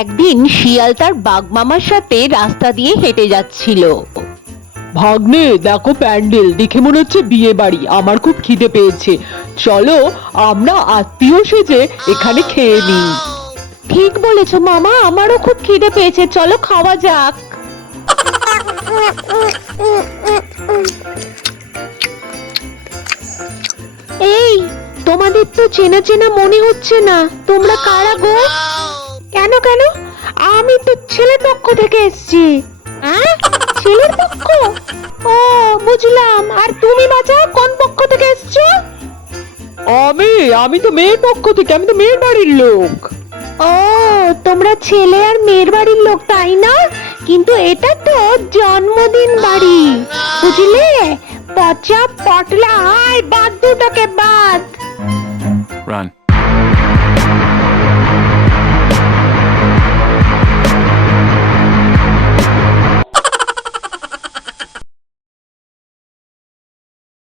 একদিন শিয়াল তার বাঘমামার সাথে রাস্তা দিয়ে হেঁটে যাচ্ছিল। ভাগ্নে, দেখো প্যান্ডেল, দেখে মনে হচ্ছে বিয়ে বাড়ি। আমার খুব খিদে পেয়েছে, চলো আমরা আত্মীয় সেজে এখানে খেয়ে নিই। ঠিক বলেছো মামা, আমারও খুব খিদে পেয়েছে, চলো খাওয়া যাক। এই, তোমাদের তো চেনা চেনা মনে হচ্ছে না, তোমরা কারা গো? কেন কেন, আমি তো ছেলের পক্ষ থেকে এসেছি। ছেলের পক্ষ? ও বুঝলাম, আর তুমি বাচ্চা কোন পক্ষ থেকে এসছো? আমি তো মেয়ের পক্ষ থেকে, আমি তো মেয়ের বাড়ির লোক। ও, তোমরা ছেলে আর মেয়ের বাড়ির লোক, তাই না? কিন্তু এটা তো জন্মদিন বাড়ি, বুঝলে? পচা পটলা, আয় বাদ দুটোকে বাদ। Run.